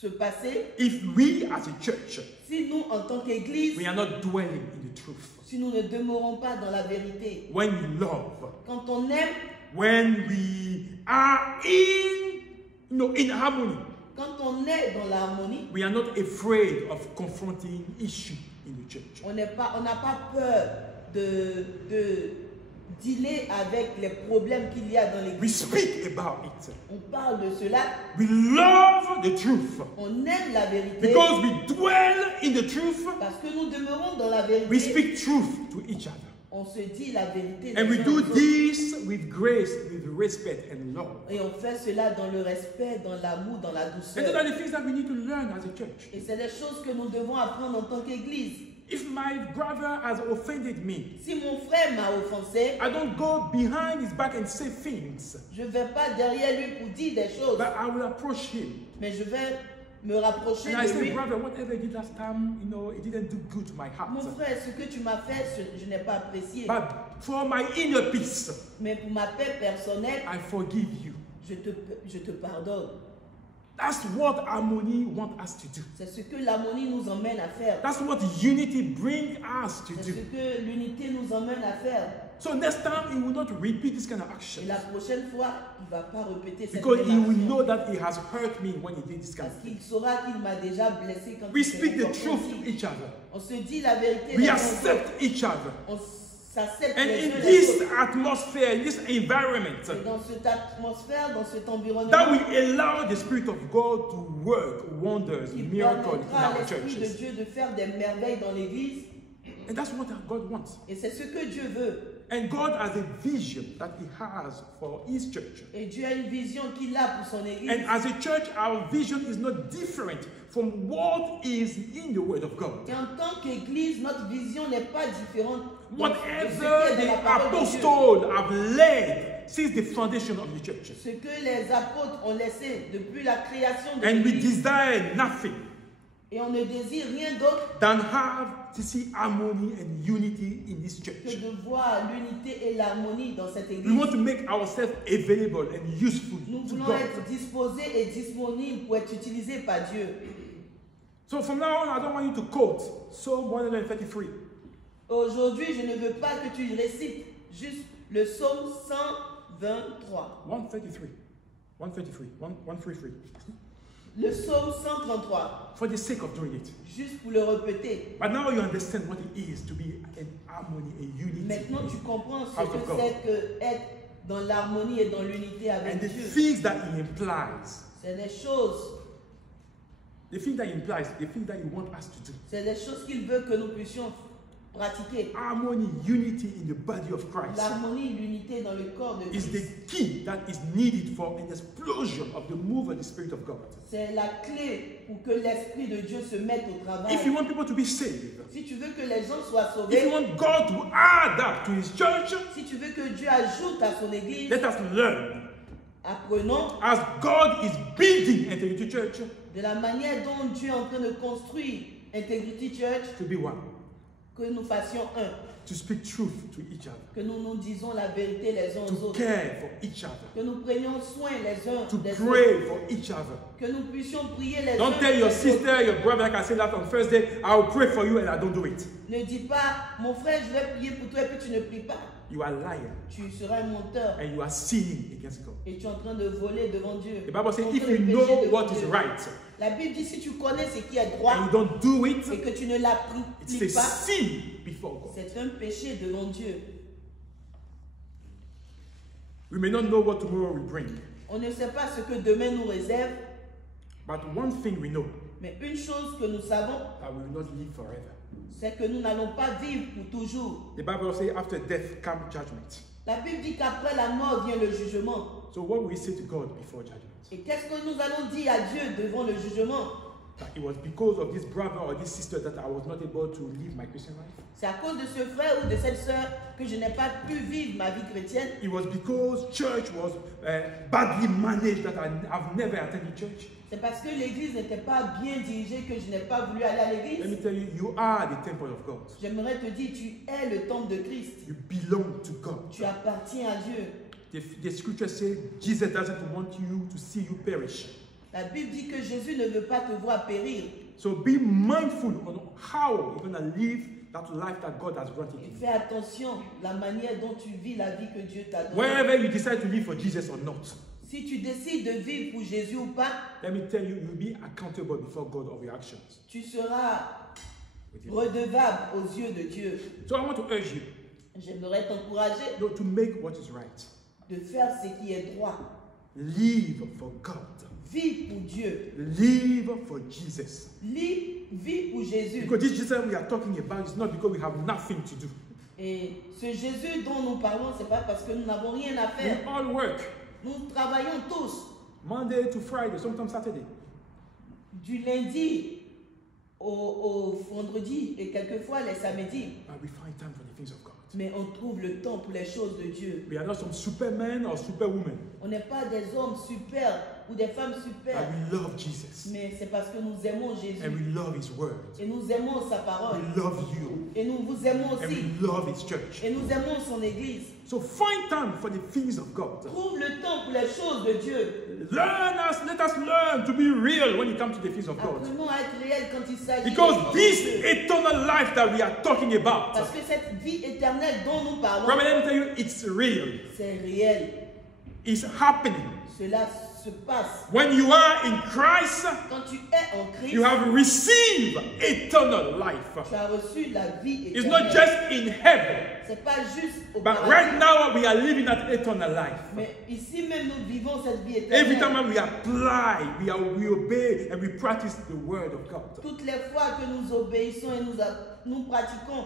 se passer if we as a church, si nous, en tant qu'Église, we are not dwelling in the truth. si nous ne demeurons pas dans la vérité. When we love, Quand on aime, when we are in harmony, quand on est dans l'harmonie, we are not afraid of confronting issue in the church. on n'a pas peur de dealer avec les problèmes qu'il y a dans We l'Église. speak about it. On parle de cela, We love the truth. on aime la vérité, Because we dwell in the truth, parce que nous demeurons dans la we vérité. speak truth to each other. On se dit la vérité. And les we uns do aux autres. this with grace, with respect and love. Et on fait cela dans le respect, dans l'amour, dans la And those douceur. are the things that we need to learn as a church. Et c'est des choses que nous devons apprendre en tant qu'Église. If my brother has offended me, Si mon frère m'a offensé, I don't go behind his back and say things, je ne vais pas derrière lui pour dire des choses, but I will approach him. mais je vais me rapprocher And I de say, lui. brother, whatever you did last time, it didn't do good to my heart. Mon frère, ce que tu m'as fait, je n'ai pas apprécié. But for my inner peace, Mais pour ma paix personnelle, I forgive you. je te pardonne. That's what harmony wants us to do. C'est ce que l'harmonie nous emmène à faire. That's what unity brings us to C'est ce do. que l'unité nous emmène à faire. So next time he will not repeat this kind of Et action. la prochaine fois, il ne va pas répéter cette Because he même will action. know that he has hurt me when he did this kind Parce of qu'il thing. saura qu'il m'a déjà blessé quand We il s'est speak the comporté truth ainsi. to each other. On se dit la vérité. We les uns aux autres. accept each other. On s'accepte And les uns in les this autres. atmosphere, in this environment, Et dans cette atmosphère, dans cet environnement, that we allow the Spirit of God to work wonders, qui miracles in permettra à our l'Esprit de churches. Dieu de faire des merveilles dans l'Église. And that's what God wants. Et c'est ce que Dieu veut. And God has a vision that He has for His church. Et Dieu a une vision qu'il a pour son Église. And as a church, our vision is not different from what is in the Word of God. Et en tant qu'Église, notre vision n'est pas différente de ce qui Whatever est dans la the parole de Dieu. apostles have led since the foundation of the church. Ce que les apôtres ont laissé depuis la création de And we l'Église. desire nothing Et on ne désire rien d'autre than have to see harmony and unity in this que church. de voir l'unité et l'harmonie dans cette We Église. want to make ourselves available and useful Nous to voulons God. être disposés et disponibles pour être utilisés par Dieu. So from now on, I don't want you to quote Psalm 133. Aujourd'hui, je ne veux pas que tu récites juste le psaume 123. 133. 133. Le psaume 133, For the sake of doing it. juste pour le répéter. But now you understand what it is to be in harmony and unity. Maintenant, tu comprends ce House of que God. c'est que être dans l'harmonie et dans l'unité avec And the Dieu. things that it implies. C'est des choses, The thing that implies, the thing that you want us to do. c'est des choses qu'il veut que nous puissions pratiquer. Harmony, unity in the body of Christ L'harmonie, l'unité dans le corps de is the Christ. key that is needed for an explosion of the move of the Spirit of God. C'est la clé pour que l'Esprit de Dieu se mette au travail. If you want people to be saved, Si tu veux que les gens soient if you sauvés, want God to add up to His church, si tu veux que Dieu ajoute à son Église, let us learn. apprenons As God is building into the church, de la manière dont Dieu est en train de construire Integrity Church, to be one, que nous fassions un, to speak truth to each other, que nous nous disons la vérité les uns aux to autres, care for each other, que nous prenions soin les uns to des autres, pray for each other. que nous puissions prier les uns Don't tell your des autres. sister, your brother, like I said that on Thursday, I'll pray for you and I don't do it. Ne dis pas, mon frère, je vais prier pour toi et puis tu ne pries pas. You are a liar Tu seras un menteur and you are sinning against God. et tu es en train de voler devant Dieu. The Bible says, En if train de you pécher know devant what is Dieu. right La Bible dit, si tu connais ce qui est droit and you don't do it, et que tu ne it's a l'appliques pas, sin before God. c'est un péché devant Dieu. We may not know what tomorrow will bring, On ne sait pas ce que demain nous réserve, but one thing we know, mais une chose que nous savons, that we will not live forever. c'est que nous n'allons pas vivre pour toujours. The Bible says, after death comes judgment. La Bible dit qu'après la mort vient le jugement. So what will we say to God before judgment? Et qu'est-ce que nous allons dire à Dieu devant le jugement? That it was because of this brother or this sister that I was not able to live my Christian life. C'est à cause de ce frère ou de cette sœur que je n'ai pas pu vivre ma vie chrétienne. It was because church was badly managed that I've never attended church. C'est parce que l'église n'était pas bien dirigée que je n'ai pas voulu aller à Let me l'église. tell you, you are the temple of God. J'aimerais te dire, tu es le temple de Christ. You belong to God. Tu appartiens à Dieu. The scripture says Jesus doesn't want you to see you perish. La Bible dit que Jésus ne veut pas te voir périr. So be mindful on how you're going to live that life that God has granted Et you. fais attention la manière dont tu vis la vie que Dieu t'a donnée. Wherever you decide to live for Jesus or not, Si tu décides de vivre pour Jésus ou pas, let me tell you, you'll be accountable before God of your actions. tu seras redevable aux yeux de Dieu. So I want to urge you J'aimerais t'encourager to make what is right. de faire ce qui est droit. Live for God. Vis pour Dieu. Live for Jesus. Vis pour Jésus. Because this Jesus we are talking about is not because we have nothing to do. Et ce Jésus dont nous parlons, c'est pas parce que nous n'avons rien à We faire. all work Nous travaillons tous Monday to Friday, sometimes Saturday. du lundi au vendredi et quelquefois les samedis. But we find time for the things of God. Mais on trouve le temps pour les choses de Dieu. We are not some supermen or superwomen. On n'est pas des hommes super ou des femmes super. But we love Jesus. Mais c'est parce que nous aimons Jésus. And we love His word. Et nous aimons sa parole. We love you. Et nous vous aimons And aussi. we love His church. Et nous aimons son église. So find time for the things of God. Trouve le temps pour les choses de Dieu. Let us learn to be real when it comes to the things of God. Apprenons à être réel quand il s'agit Because des choses this de Dieu. eternal life that we are talking about, Parce que cette vie éternelle dont nous parlons, brother, let me tell you, it's real. c'est réel. It's happening. Cela se passe. When you are in Christ, Quand tu es en Christ, you have received eternal life. tu as reçu la vie It's éternelle. not just in heaven, C'est pas juste au but paradis. right now we are living that eternal life. Mais ici même nous vivons cette vie Every éternelle. time we apply, we obey, and we practice the word of God, Toutes les fois que nous obéissons et nous pratiquons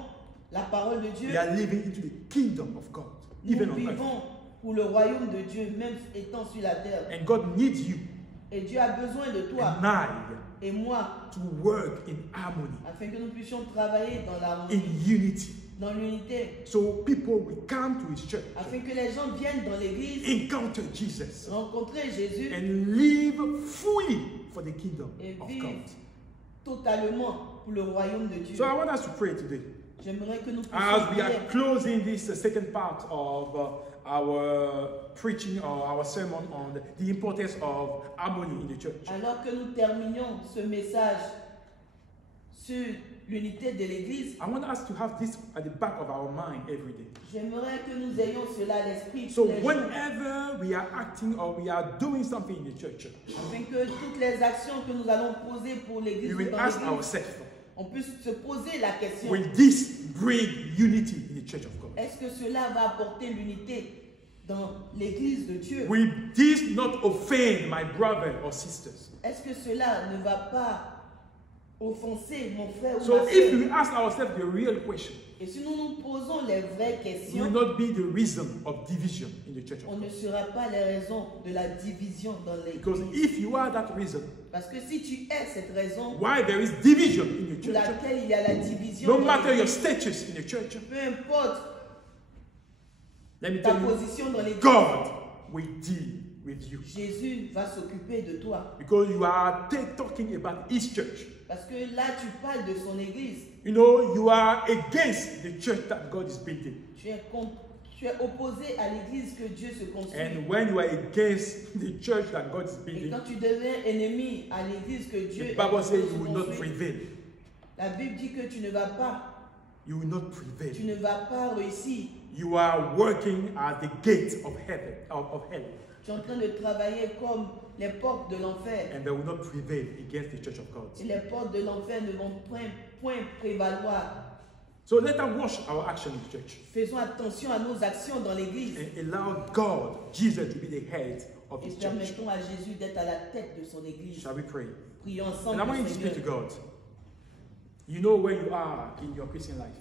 la parole de Dieu, we are living into the kingdom of God, even nous on earth. vivons pour le royaume de Dieu, même étant sur la terre. And God needs you Et Dieu a besoin de toi and I et moi, to work in harmony, afin que nous puissions travailler dans in l'harmonie, unity. dans l'unité, So people will come to His church, afin que les gens viennent dans l'église, encounter Jesus, rencontrer Jésus and live fully for the kingdom et of vivre God. totalement pour le royaume de Dieu. So I want us to pray today. J'aimerais que nous As puissions we are prier. closing this second part of our preaching or our sermon on the importance of harmony in the church. Alors que nous terminions ce message sur l'unité de l'église, I want us to have this at the back of our mind every day. j'aimerais que nous ayons cela à l'esprit So tous les jours, whenever we are acting or we are doing something in the church, afin que toutes les actions que nous allons poser pour l'église we ou will dans ask l'église, ourselves, on puisse se poser la question, will this bring unity in the church of God? est-ce que cela va apporter l'unité dans l'église de Dieu? Will this not offend my brother or sisters? Est-ce que cela ne va pas offenser mon frère ou So ma if soeur? we ask ourselves the real question, Et si nous nous posons les vraies it will questions, not be the reason of division in the church of on ne God. sera pas les raisons de la division dans Because l'église. if you are that reason, Parce que si tu es cette raison why there is division in the pour church, laquelle il y a la division, no dans matter your l'église, status in the church, peu importe let me ta tell you, position dans l'église, God will deal with you. Jésus va s'occuper de toi. Because you are talking about His church. Parce que là, tu parles de son église. You know, you are against the church that God is building. Tu es opposé à l'église que Dieu se construit. And when you are against the church that God is Et building, quand tu deviens ennemi à l'église que Dieu the Bible says se you will not construit, prevail. la Bible dit que tu ne vas pas, You will not prevail. tu ne vas pas réussir. You are working at the gate of heaven, of hell, Tu es en train de travailler comme les portes de l'enfer. and they will not prevail against the church of God. Et les portes de l'enfer ne vont point prévaloir. So let us watch our action in the church Faisons attention à nos actions dans l'église. and allow God, Jesus, to be the head of Et His church. permettons à Jésus d'être à la tête de son église. Shall we pray? Prions And ensemble I want you le to speak to Seigneur. God. You know where you are in your Christian life.